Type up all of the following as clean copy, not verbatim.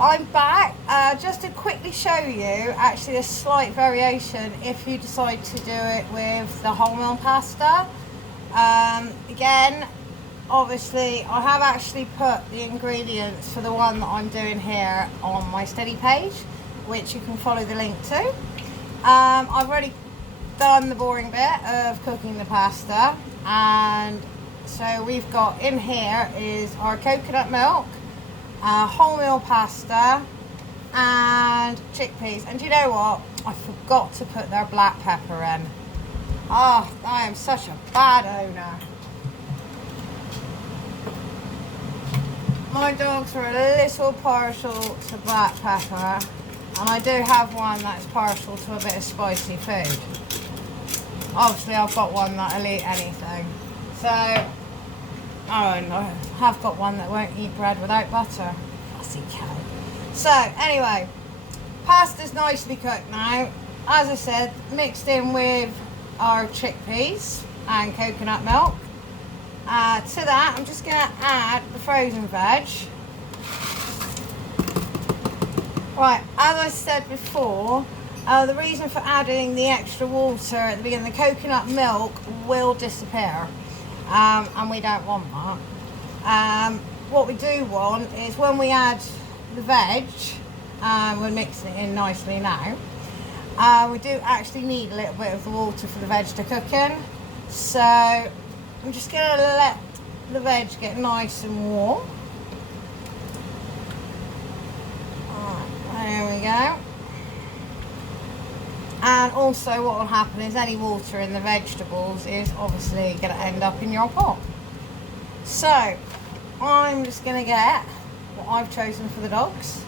I'm back just to quickly show you actually a slight variation if you decide to do it with the wholemeal pasta. Again, obviously I have actually put the ingredients for the one that I'm doing here on my steady page, which you can follow the link to. I've already done the boring bit of cooking the pasta, and so we've got in here is our coconut milk, wholemeal pasta and chickpeas. And do you know what? I forgot to put their black pepper in. Oh, I am such a bad owner. My dogs are a little partial to black pepper, and I do have one that's partial to a bit of spicy food. Obviously I've got one that'll eat anything. So, and I have got one that won't eat bread without butter. Fussy cow. So, anyway, pasta's nicely cooked now. As I said, mixed in with our chickpeas and coconut milk. To that, I'm just going to add the frozen veg. Right, as I said before, the reason for adding the extra water at the beginning, the coconut milk will disappear, and we don't want that. What we do want is when we add the veg, we're mixing it in nicely now, we do actually need a little bit of the water for the veg to cook in. So I'm just going to let the veg get nice and warm. There we go. And also what will happen is any water in the vegetables is obviously going to end up in your pot. So I'm just going to get what I've chosen for the dogs.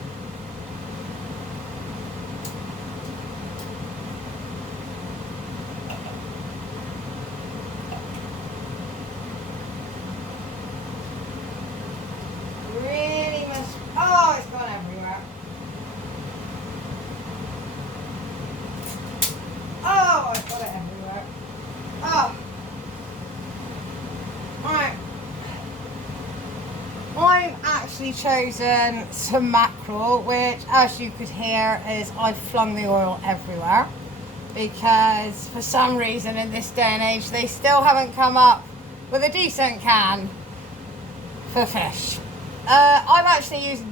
Really must, oh, it's gone everywhere. Oh, I've got it everywhere. Oh. Alright. I've actually chosen some mackerel, which, as you could hear, is I've flung the oil everywhere. Because for some reason in this day and age, they still haven't come up with a decent can for fish. I've actually used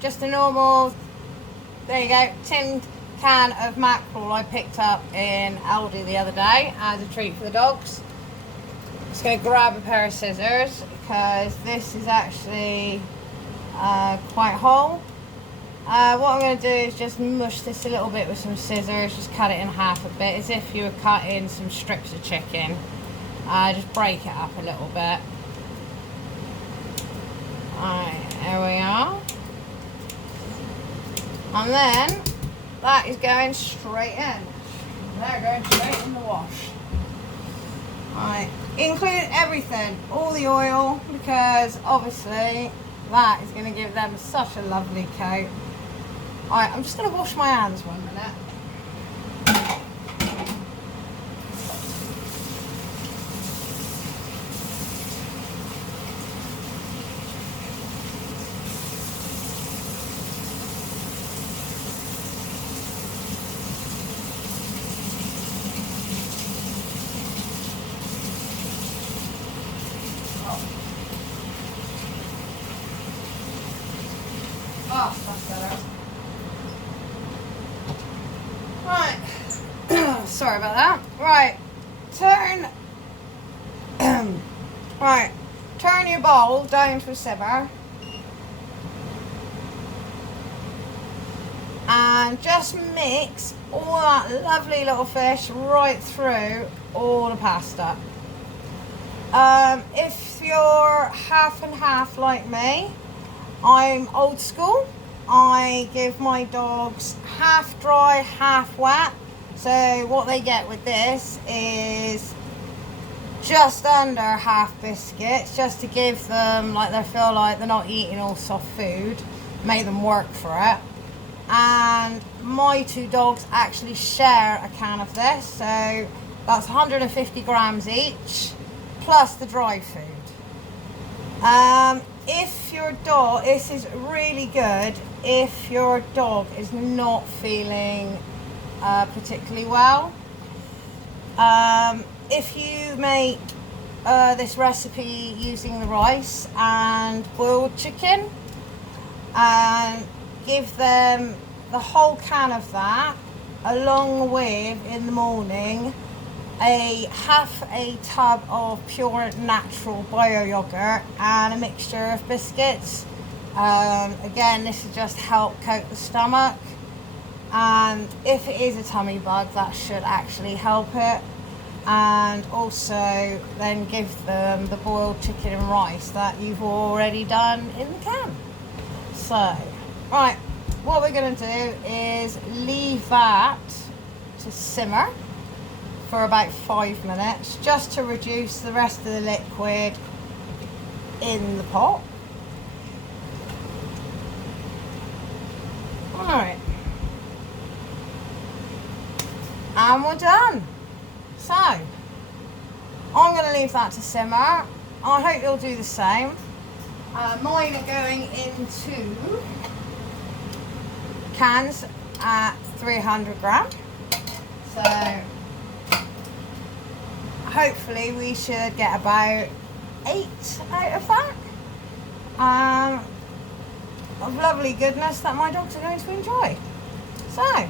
just a normal, there you go, tinned can of mackerel I picked up in Aldi the other day as a treat for the dogs. Just going to grab a pair of scissors because this is actually quite whole. What I'm going to do is just mush this a little bit with some scissors, just cut it in half a bit as if you were cutting some strips of chicken. Just break it up a little bit. Alright, there we are. And then that is going straight in. They're going straight in the wash. Alright, include everything, all the oil, because obviously that is going to give them such a lovely coat. Alright, I'm just going to wash my hands 1 minute. Oh, that's better. Right. Sorry about that. Right. Right. Turn your bowl down to a simmer. And just mix all that lovely little fish right through all the pasta. If you're half and half like me, I'm old school. I give my dogs half dry, half wet. So what they get with this is just under half biscuits, just to give them, like, they feel like they're not eating all soft food, make them work for it. And my 2 dogs actually share a can of this, so that's 150 grams each, plus the dry food. if your dog, this is really good if your dog is not feeling particularly well. If you make this recipe using the rice and boiled chicken, and give them the whole can of that, along with, in the morning, half a tub of pure natural bio yogurt and a mixture of biscuits. Again, this will just help coat the stomach, and if it is a tummy bug, that should actually help it. And also then give them the boiled chicken and rice that you've already done in the can. So, right, what we're going to do is leave that to simmer for about 5 minutes, just to reduce the rest of the liquid in the pot. Alright, and we're done. So, I'm going to leave that to simmer. I hope you'll do the same. Mine are going into cans at 300 grams. So, hopefully we should get about 8 out of that. Of lovely goodness that my dogs are going to enjoy. So,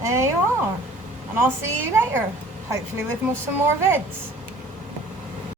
there you are. And I'll see you later. Hopefully with some more vids.